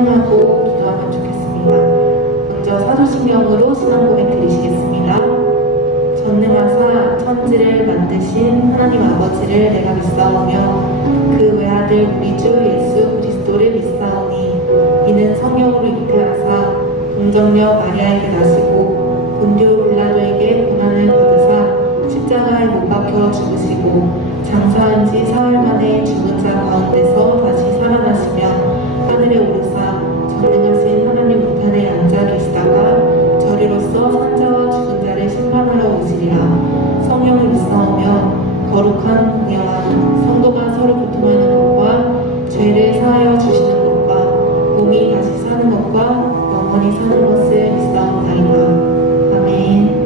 찬양하고 기도하면 좋겠습니다. 먼저 사도신경으로 신앙 고백 드리시겠습니다. 전능하사 천지를 만드신 하나님 아버지를 내가 믿사오며 그 외아들 우리 주 예수 그리스도를 믿사오니 이는 성령으로 잉태하사 동정녀 마리아에게 나시고 본디오 빌라도에게 고난을 받으사 십자가에 못 박혀 죽으시고 장사한 지 사흘 만에 죽은 자 가운데서 다시 살아나시며 하늘에 오르사 전능하신 하나님 우편에 앉아 계시다가 저리로서 산자와 죽은 자를 심판하러 오시리라. 성령을 믿사오며 거룩한 공예와 성도가 서로 교통하는 것과 죄를 사하여 주시는 것과 몸이 다시 사는 것과 영원히 사는 것을 믿사옵나이다. 아멘.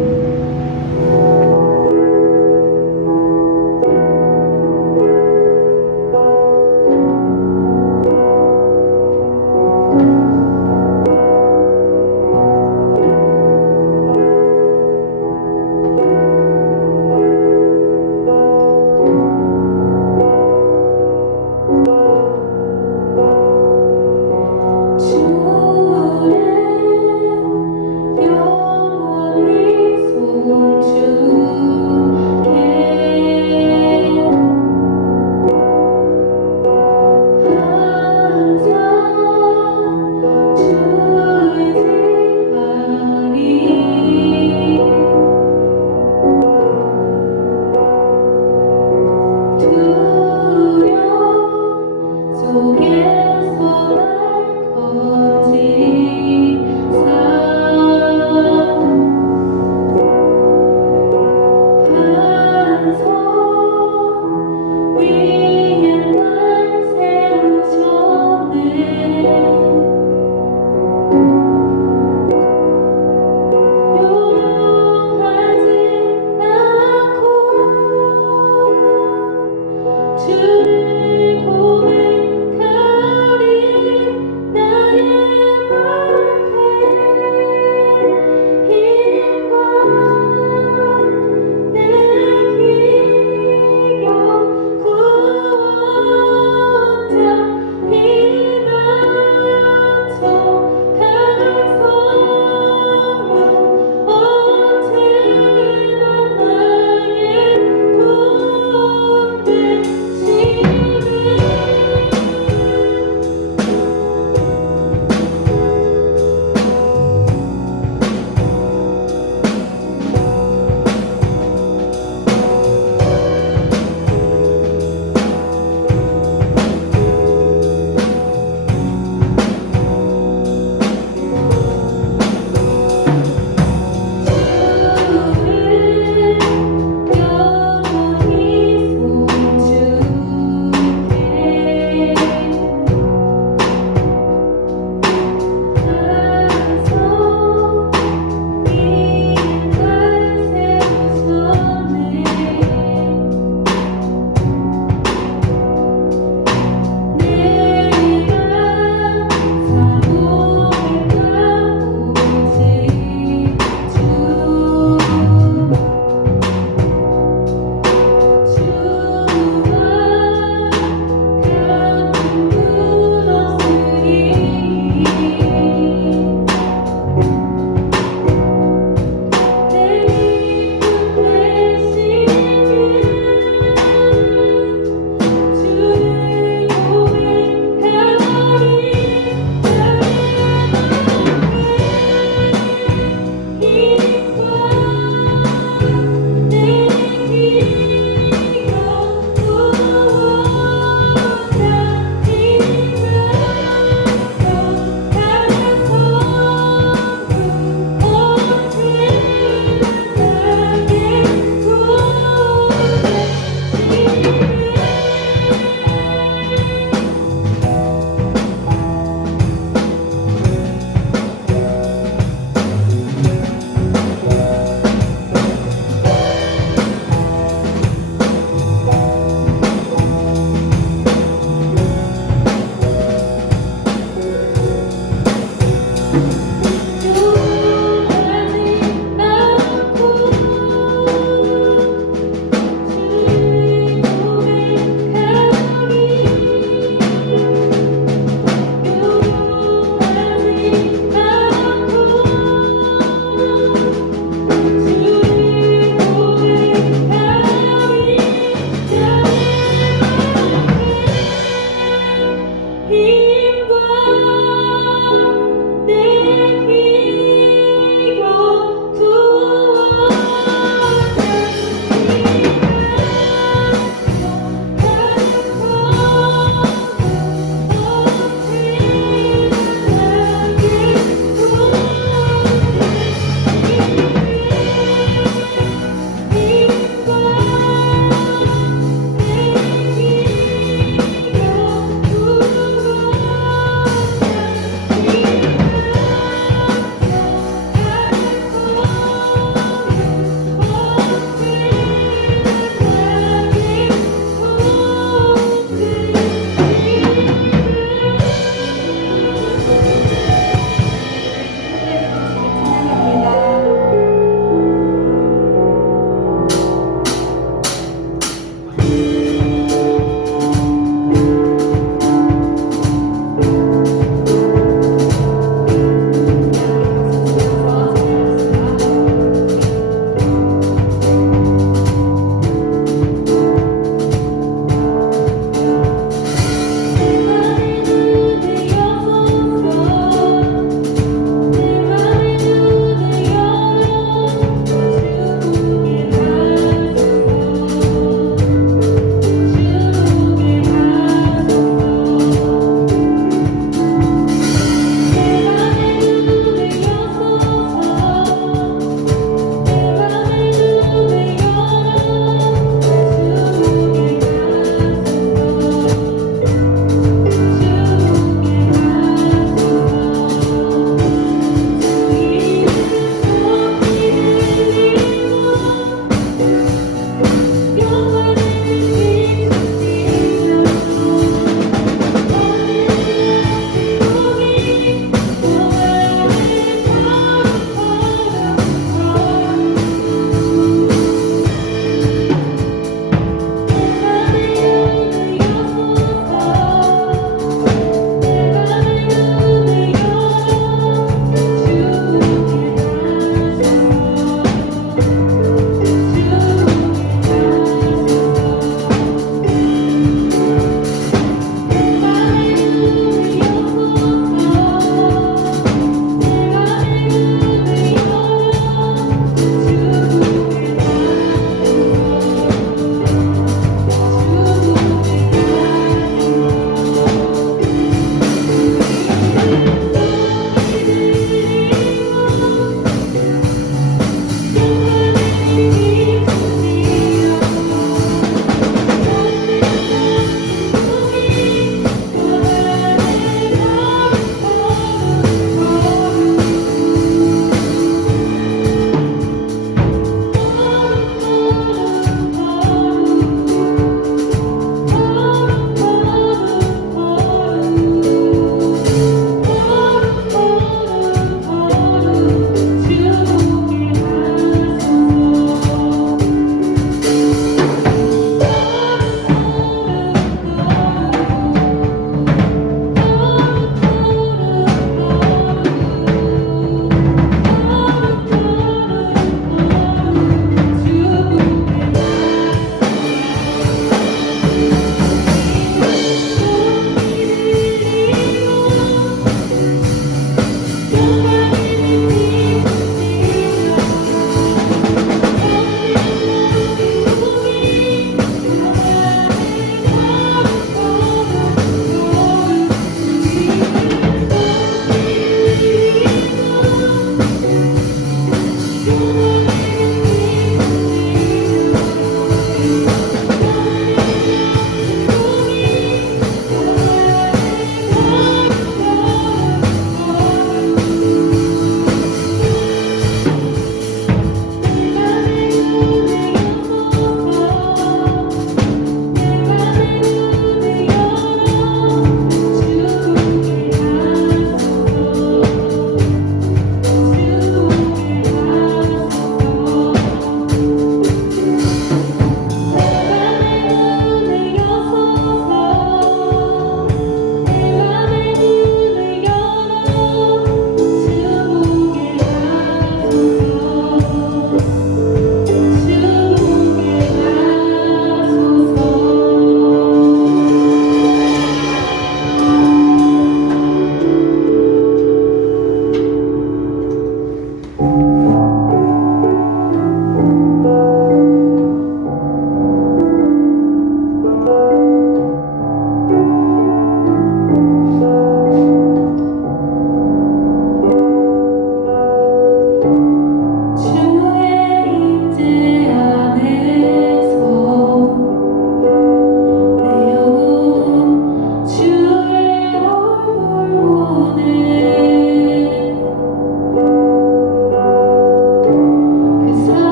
주를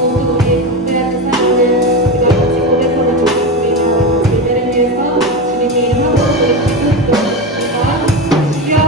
모두 우리의 경배하는 사랑을 우리가 같이 고백하면 좋겠습니다. 제대를 위해서 주님의 이름 한번 기도드리겠습니다. 주여.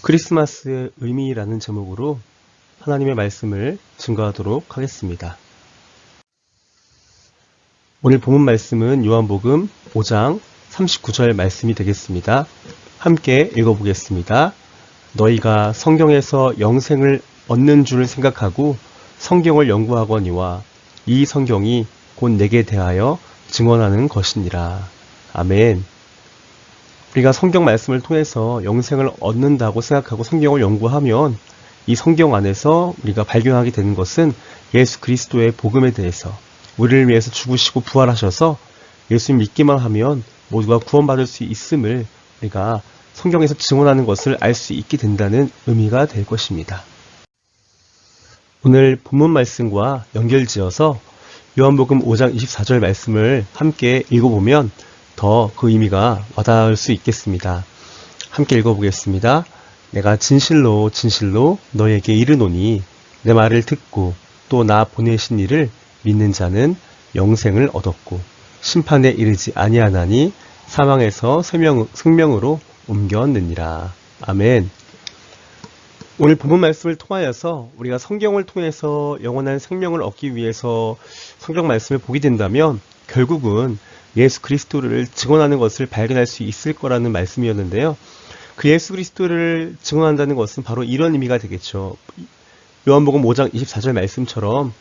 크리스마스의 의미라는 제목으로 하나님의 말씀을 증거하도록 하겠습니다. 오늘 본문 말씀은 요한복음 5장 39절 말씀이 되겠습니다. 함께 읽어보겠습니다. 너희가 성경에서 영생을 얻는 줄 생각하고 성경을 연구하거니와 이 성경이 곧 내게 대하여 증언하는 것이니라. 아멘. 우리가 성경 말씀을 통해서 영생을 얻는다고 생각하고 성경을 연구하면 이 성경 안에서 우리가 발견하게 되는 것은 예수 그리스도의 복음에 대해서 우리를 위해서 죽으시고 부활하셔서 예수님 믿기만 하면 모두가 구원받을 수 있음을 우리가 성경에서 증언하는 것을 알 수 있게 된다는 의미가 될 것입니다. 오늘 본문 말씀과 연결지어서 요한복음 5장 24절 말씀을 함께 읽어보면 더 그 의미가 와닿을 수 있겠습니다. 함께 읽어보겠습니다. 내가 진실로 진실로 너에게 이르노니 내 말을 듣고 또 나 보내신 이를 믿는 자는 영생을 얻었고 심판에 이르지 아니하나니 사망에서 생명으로 옮겼느니라. 아멘. 오늘 본문 말씀을 통하여서 우리가 성경을 통해서 영원한 생명을 얻기 위해서 성경 말씀을 보게 된다면 결국은 예수 그리스도를 증언하는 것을 발견할 수 있을 거라는 말씀이었는데요. 그 예수 그리스도를 증언한다는 것은 바로 이런 의미가 되겠죠. 요한복음 5장 24절 말씀처럼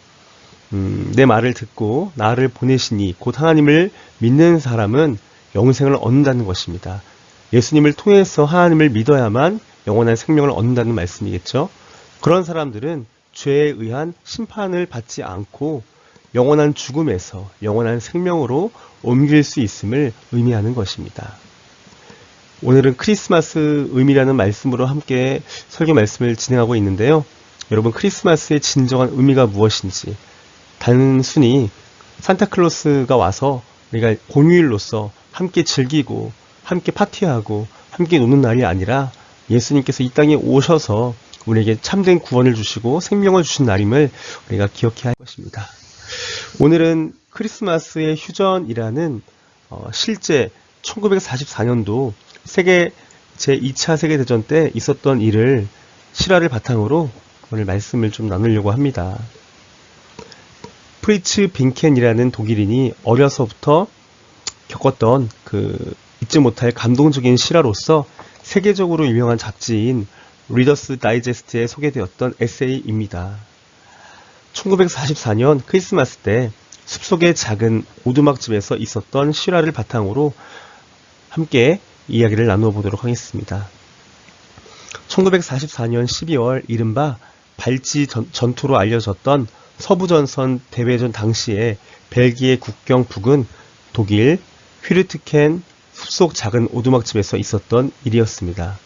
내 말을 듣고 나를 보내시니 곧 하나님을 믿는 사람은 영생을 얻는다는 것입니다. 예수님을 통해서 하나님을 믿어야만 영원한 생명을 얻는다는 말씀이겠죠. 그런 사람들은 죄에 의한 심판을 받지 않고 영원한 죽음에서 영원한 생명으로 옮길 수 있음을 의미하는 것입니다. 오늘은 크리스마스 의미라는 말씀으로 함께 설교 말씀을 진행하고 있는데요. 여러분, 크리스마스의 진정한 의미가 무엇인지, 단순히 산타클로스가 와서 우리가 공휴일로서 함께 즐기고 함께 파티하고 함께 노는 날이 아니라 예수님께서 이 땅에 오셔서 우리에게 참된 구원을 주시고 생명을 주신 날임을 우리가 기억해야 할 것입니다. 오늘은 크리스마스의 휴전이라는 실제 1944년도 제2차 세계대전 때 있었던 일을 실화를 바탕으로 오늘 말씀을 좀 나누려고 합니다. 프리츠 빈켄이라는 독일인이 어려서부터 겪었던 잊지 못할 감동적인 실화로서 세계적으로 유명한 잡지인 리더스 다이제스트에 소개되었던 에세이입니다. 1944년 크리스마스 때 숲속의 작은 오두막집에서 있었던 실화를 바탕으로 함께 이야기를 나누어 보도록 하겠습니다. 1944년 12월 이른바 발지 전투로 알려졌던 서부전선 대회전 당시에 벨기에 국경 북은 독일 휘르트켄 숲속 작은 오두막집에서 있었던 일이었습니다.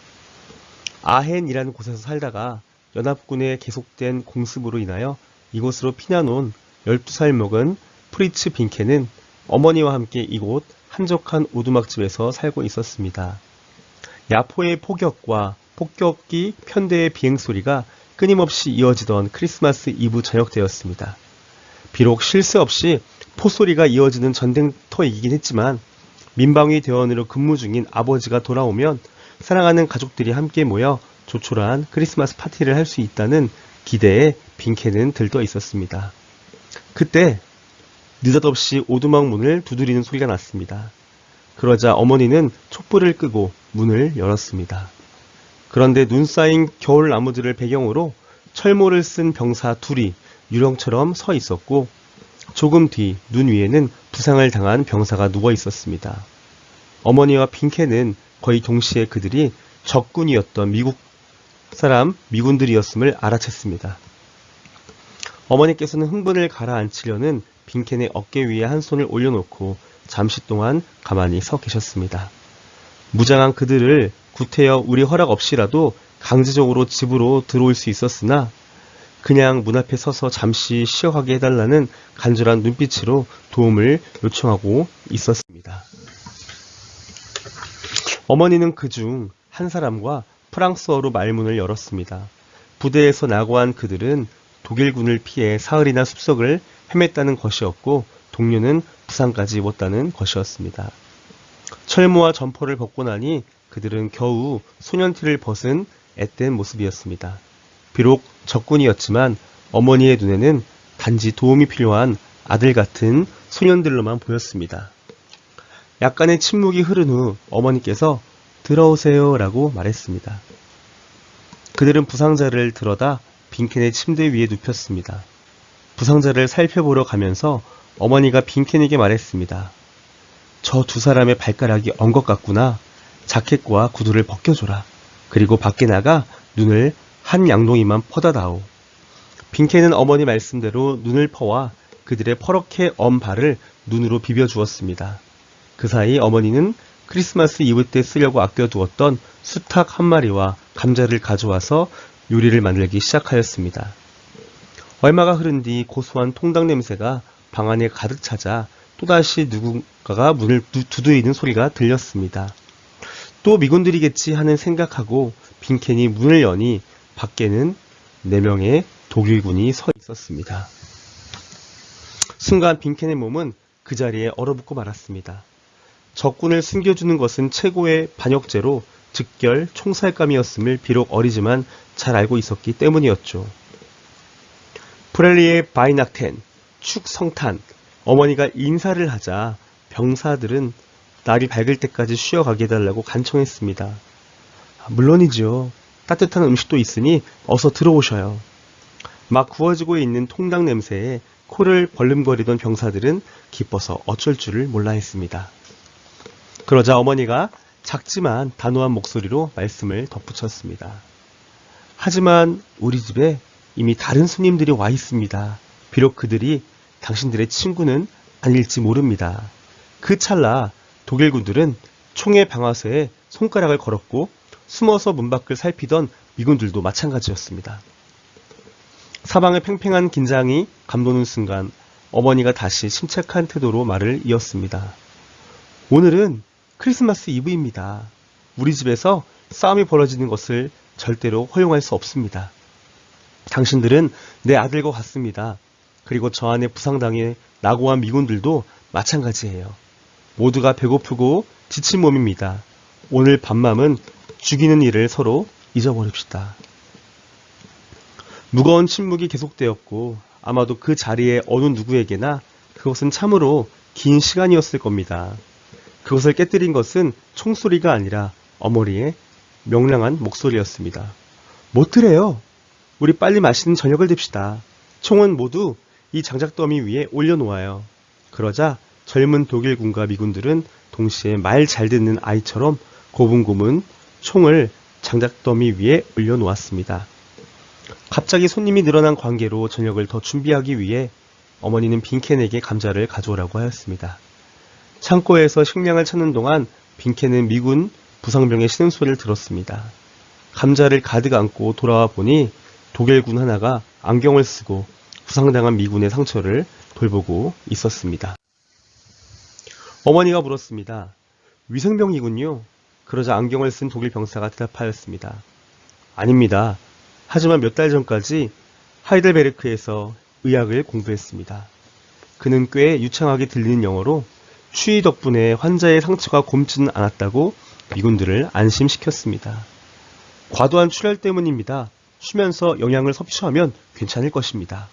아헨이라는 곳에서 살다가 연합군의 계속된 공습으로 인하여 이곳으로 피난 온 12살 먹은 프리츠 빈케는 어머니와 함께 이곳 한적한 오두막집에서 살고 있었습니다. 야포의 폭격과 폭격기 편대의 비행소리가 끊임없이 이어지던 크리스마스 이브 저녁 때였습니다. 비록 쉴 새 없이 포소리가 이어지는 전쟁터이긴 했지만 민방위 대원으로 근무 중인 아버지가 돌아오면 사랑하는 가족들이 함께 모여 조촐한 크리스마스 파티를 할 수 있다는 기대에 빈케는 들떠 있었습니다. 그때 느닷없이 오두막 문을 두드리는 소리가 났습니다. 그러자 어머니는 촛불을 끄고 문을 열었습니다. 그런데 눈 쌓인 겨울 나무들을 배경으로 철모를 쓴 병사 둘이 유령처럼 서 있었고 조금 뒤 눈 위에는 부상을 당한 병사가 누워 있었습니다. 어머니와 빈케는 거의 동시에 그들이 적군이었던 미국 사람 미군들이었음을 알아챘습니다. 어머니께서는 흥분을 가라앉히려는 빈켄의 어깨 위에 한 손을 올려놓고 잠시 동안 가만히 서 계셨습니다. 무장한 그들을 구태여 우리 허락 없이라도 강제적으로 집으로 들어올 수 있었으나 그냥 문 앞에 서서 잠시 쉬어가게 해달라는 간절한 눈빛으로 도움을 요청하고 있었습니다. 어머니는 그중 한 사람과 프랑스어로 말문을 열었습니다. 부대에서 낙오한 그들은 독일군을 피해 사흘이나 숲속을 헤맸다는 것이었고 동료는 부상까지 입었다는 것이었습니다. 철모와 점퍼를 벗고 나니 그들은 겨우 소년티를 벗은 앳된 모습이었습니다. 비록 적군이었지만 어머니의 눈에는 단지 도움이 필요한 아들 같은 소년들로만 보였습니다. 약간의 침묵이 흐른 후 어머니께서 들어오세요 라고 말했습니다. 그들은 부상자를 들어다 빈켄의 침대 위에 눕혔습니다. 부상자를 살펴보러 가면서 어머니가 빈켄에게 말했습니다. 저 두 사람의 발가락이 언 것 같구나. 자켓과 구두를 벗겨줘라. 그리고 밖에 나가 눈을 한 양동이만 퍼다다오. 빈켄은 어머니 말씀대로 눈을 퍼와 그들의 퍼렇게 언 발을 눈으로 비벼주었습니다. 그 사이 어머니는 크리스마스 이브 때 쓰려고 아껴두었던 수탉 한 마리와 감자를 가져와서 요리를 만들기 시작하였습니다. 얼마가 흐른 뒤 고소한 통닭 냄새가 방 안에 가득 찾아 또다시 누군가가 문을 두드리는 소리가 들렸습니다. 또 미군들이겠지 하는 생각하고 빈켄이 문을 여니 밖에는 4명의 독일군이 서 있었습니다. 순간 빈켄의 몸은 그 자리에 얼어붙고 말았습니다. 적군을 숨겨주는 것은 최고의 반역죄로 즉결 총살감이었음을 비록 어리지만 잘 알고 있었기 때문이었죠. 프렐리의 바이낙텐, 축성탄, 어머니가 인사를 하자 병사들은 날이 밝을 때까지 쉬어가게 해달라고 간청했습니다. 물론이죠. 따뜻한 음식도 있으니 어서 들어오셔요. 막 구워지고 있는 통닭 냄새에 코를 벌름거리던 병사들은 기뻐서 어쩔 줄을 몰라 했습니다. 그러자 어머니가 작지만 단호한 목소리로 말씀을 덧붙였습니다. 하지만 우리 집에 이미 다른 손님들이 와 있습니다. 비록 그들이 당신들의 친구는 아닐지 모릅니다. 그 찰나 독일군들은 총의 방아쇠에 손가락을 걸었고 숨어서 문 밖을 살피던 미군들도 마찬가지였습니다. 사방의 팽팽한 긴장이 감도는 순간 어머니가 다시 침착한 태도로 말을 이었습니다. 오늘은 크리스마스 이브입니다. 우리 집에서 싸움이 벌어지는 것을 절대로 허용할 수 없습니다. 당신들은 내 아들과 같습니다. 그리고 저 안에 부상당해 낙오한 미군들도 마찬가지예요. 모두가 배고프고 지친 몸입니다. 오늘 밤맘은 죽이는 일을 서로 잊어버립시다. 무거운 침묵이 계속되었고 아마도 그 자리에 어느 누구에게나 그것은 참으로 긴 시간이었을 겁니다. 그것을 깨뜨린 것은 총소리가 아니라 어머니의 명랑한 목소리였습니다. 못들래요. 우리 빨리 맛있는 저녁을 듭시다. 총은 모두 이 장작더미 위에 올려놓아요. 그러자 젊은 독일군과 미군들은 동시에 말 잘 듣는 아이처럼 고분고분 총을 장작더미 위에 올려놓았습니다. 갑자기 손님이 늘어난 관계로 저녁을 더 준비하기 위해 어머니는 빈켄에게 감자를 가져오라고 하였습니다. 창고에서 식량을 찾는 동안 빈케는 미군 부상병의 신음소리를 들었습니다. 감자를 가득 안고 돌아와 보니 독일군 하나가 안경을 쓰고 부상당한 미군의 상처를 돌보고 있었습니다. 어머니가 물었습니다. 위생병이군요. 그러자 안경을 쓴 독일 병사가 대답하였습니다. 아닙니다. 하지만 몇 달 전까지 하이델베르크에서 의학을 공부했습니다. 그는 꽤 유창하게 들리는 영어로 추위 덕분에 환자의 상처가 곪지는 않았다고 미군들을 안심시켰습니다. 과도한 출혈 때문입니다. 쉬면서 영양을 섭취하면 괜찮을 것입니다.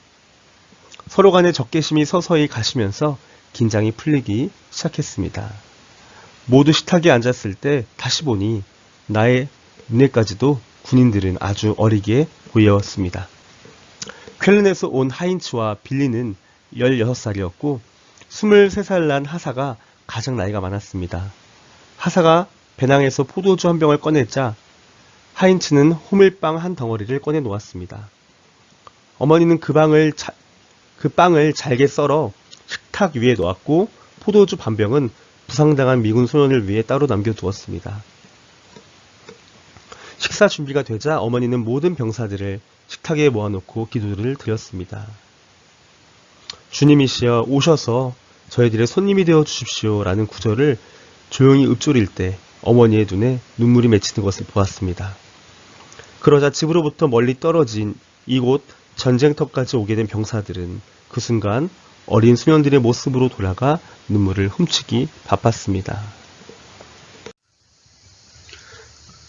서로 간의 적개심이 서서히 가시면서 긴장이 풀리기 시작했습니다. 모두 식탁에 앉았을 때 다시 보니 나의 눈에까지도 군인들은 아주 어리게 보였습니다. 쾰른에서 온 하인츠와 빌리는 16살이었고 23살 난 하사가 가장 나이가 많았습니다. 하사가 배낭에서 포도주 한 병을 꺼냈자 하인츠는 호밀빵 한 덩어리를 꺼내 놓았습니다. 어머니는 그 빵을 잘게 썰어 식탁 위에 놓았고 포도주 반병은 부상당한 미군 소년을 위해 따로 남겨두었습니다. 식사 준비가 되자 어머니는 모든 병사들을 식탁에 모아놓고 기도를 드렸습니다. 주님이시여 오셔서 저희들의 손님이 되어 주십시오 라는 구절을 조용히 읊조릴 때 어머니의 눈에 눈물이 맺히는 것을 보았습니다. 그러자 집으로부터 멀리 떨어진 이곳 전쟁터까지 오게 된 병사들은 그 순간 어린 소년들의 모습으로 돌아가 눈물을 훔치기 바빴습니다.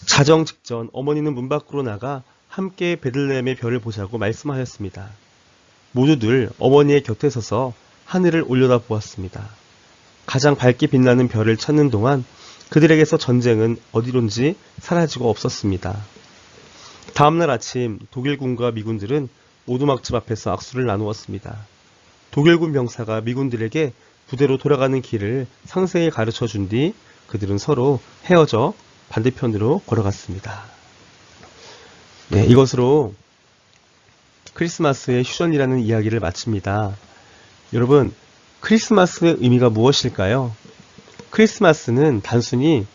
자정 직전 어머니는 문 밖으로 나가 함께 베들레헴의 별을 보자고 말씀하였습니다. 모두들 어머니의 곁에 서서 하늘을 올려다보았습니다. 가장 밝게 빛나는 별을 찾는 동안 그들에게서 전쟁은 어디론지 사라지고 없었습니다. 다음날 아침 독일군과 미군들은 오두막집 앞에서 악수를 나누었습니다. 독일군 병사가 미군들에게 부대로 돌아가는 길을 상세히 가르쳐 준 뒤 그들은 서로 헤어져 반대편으로 걸어갔습니다. 네, 이것으로 크리스마스의 휴전이라는 이야기를 마칩니다. 여러분, 크리스마스의 의미가 무엇일까요? 크리스마스는 단순히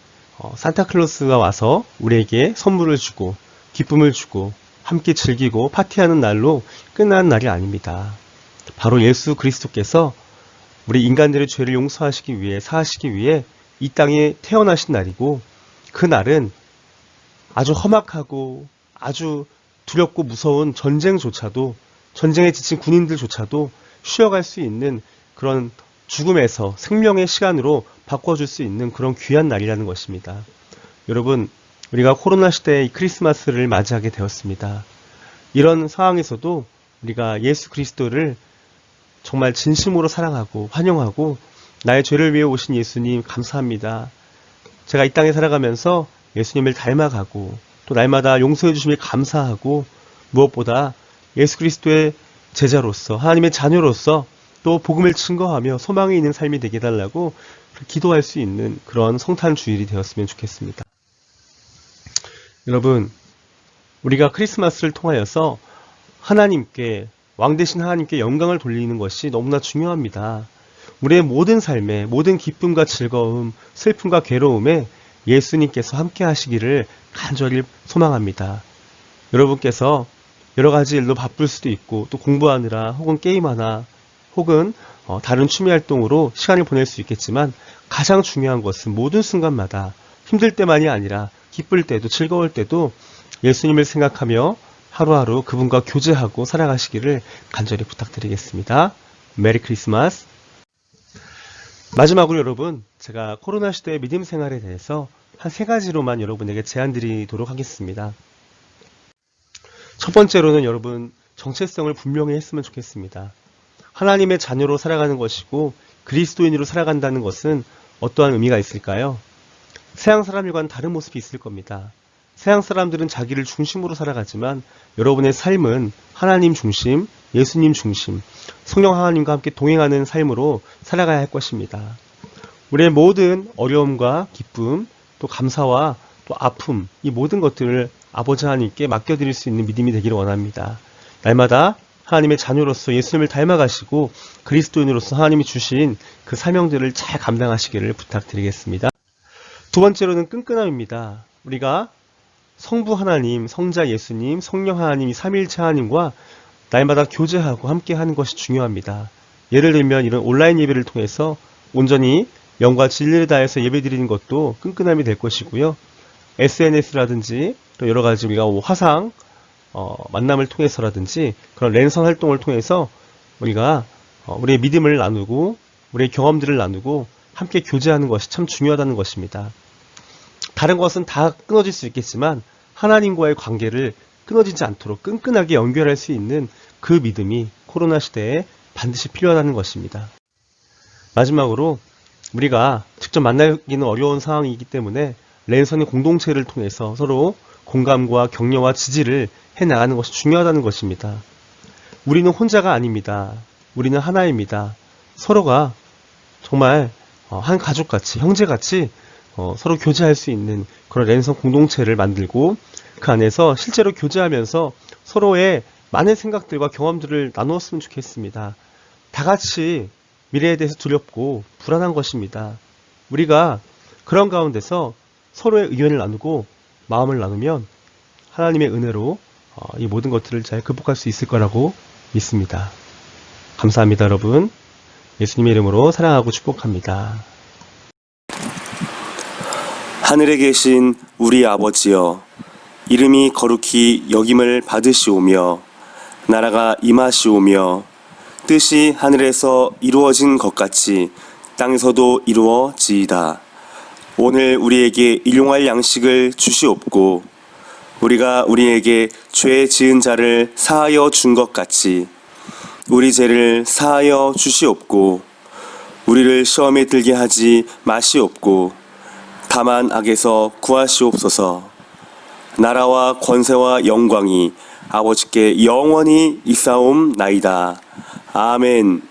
산타클로스가 와서 우리에게 선물을 주고 기쁨을 주고 함께 즐기고 파티하는 날로 끝나는 날이 아닙니다. 바로 예수 그리스도께서 우리 인간들의 죄를 용서하시기 위해 사하시기 위해 이 땅에 태어나신 날이고 그 날은 아주 험악하고 아주 두렵고 무서운 전쟁조차도 전쟁에 지친 군인들조차도 쉬어갈 수 있는 그런 죽음에서 생명의 시간으로 바꿔줄 수 있는 그런 귀한 날이라는 것입니다. 여러분, 우리가 코로나 시대의 크리스마스를 맞이하게 되었습니다. 이런 상황에서도 우리가 예수 그리스도를 정말 진심으로 사랑하고 환영하고 나의 죄를 위해 오신 예수님 감사합니다. 제가 이 땅에 살아가면서 예수님을 닮아가고 또 날마다 용서해 주심에 감사하고 무엇보다 예수 그리스도의 제자로서 하나님의 자녀로서 또 복음을 증거하며 소망이 있는 삶이 되게 해달라고 기도할 수 있는 그런 성탄 주일이 되었으면 좋겠습니다. 여러분, 우리가 크리스마스를 통하여서 하나님께 왕 되신 하나님께 영광을 돌리는 것이 너무나 중요합니다. 우리의 모든 삶에 모든 기쁨과 즐거움, 슬픔과 괴로움에 예수님께서 함께 하시기를 간절히 소망합니다. 여러분께서 여러 가지 일로 바쁠 수도 있고 또 공부하느라 혹은 게임하나 혹은 다른 취미 활동으로 시간을 보낼 수 있겠지만 가장 중요한 것은 모든 순간마다 힘들 때만이 아니라 기쁠 때도 즐거울 때도 예수님을 생각하며 하루하루 그분과 교제하고 살아가시기를 간절히 부탁드리겠습니다. 메리 크리스마스. 마지막으로 여러분, 제가 코로나 시대의 믿음 생활에 대해서 한 3가지로만 여러분에게 제안 드리도록 하겠습니다. 첫 번째로는 여러분, 정체성을 분명히 했으면 좋겠습니다. 하나님의 자녀로 살아가는 것이고 그리스도인으로 살아간다는 것은 어떠한 의미가 있을까요? 세상 사람들과는 다른 모습이 있을 겁니다. 세상 사람들은 자기를 중심으로 살아가지만 여러분의 삶은 하나님 중심, 예수님 중심, 성령 하나님과 함께 동행하는 삶으로 살아가야 할 것입니다. 우리의 모든 어려움과 기쁨, 또 감사와 또 아픔, 이 모든 것들을 아버지 하나님께 맡겨드릴 수 있는 믿음이 되기를 원합니다. 날마다 하나님의 자녀로서 예수님을 닮아가시고 그리스도인으로서 하나님이 주신 그 사명들을 잘 감당하시기를 부탁드리겠습니다. 두 번째로는 끈끈함입니다. 우리가 성부 하나님, 성자 예수님, 성령 하나님, 이 삼위일체 하나님과 날마다 교제하고 함께하는 것이 중요합니다. 예를 들면 이런 온라인 예배를 통해서 온전히 영과 진리를 다해서 예배드리는 것도 끈끈함이 될 것이고요. SNS라든지 또 여러 가지 우리가 화상 만남을 통해서라든지 그런 랜선 활동을 통해서 우리가 우리의 믿음을 나누고 우리의 경험들을 나누고 함께 교제하는 것이 참 중요하다는 것입니다. 다른 것은 다 끊어질 수 있겠지만 하나님과의 관계를 끊어지지 않도록 끈끈하게 연결할 수 있는 그 믿음이 코로나 시대에 반드시 필요하다는 것입니다. 마지막으로 우리가 직접 만나기는 어려운 상황이기 때문에 랜선의 공동체를 통해서 서로 공감과 격려와 지지를 해나가는 것이 중요하다는 것입니다. 우리는 혼자가 아닙니다. 우리는 하나입니다. 서로가 정말 한 가족같이, 형제같이 서로 교제할 수 있는 그런 랜선 공동체를 만들고 그 안에서 실제로 교제하면서 서로의 많은 생각들과 경험들을 나누었으면 좋겠습니다. 다 같이 미래에 대해서 두렵고 불안한 것입니다. 우리가 그런 가운데서 서로의 의견을 나누고 마음을 나누면 하나님의 은혜로 이 모든 것들을 잘 극복할 수 있을 거라고 믿습니다. 감사합니다, 여러분. 예수님의 이름으로 사랑하고 축복합니다. 하늘에 계신 우리 아버지여, 이름이 거룩히 여김을 받으시오며 나라가 임하시오며 뜻이 하늘에서 이루어진 것 같이 땅에서도 이루어지이다. 오늘 우리에게 일용할 양식을 주시옵고 우리가 우리에게 죄 지은 자를 사하여 준 것 같이 우리 죄를 사하여 주시옵고 우리를 시험에 들게 하지 마시옵고 다만 악에서 구하시옵소서. 나라와 권세와 영광이 아버지께 영원히 있사옵나이다. 아멘.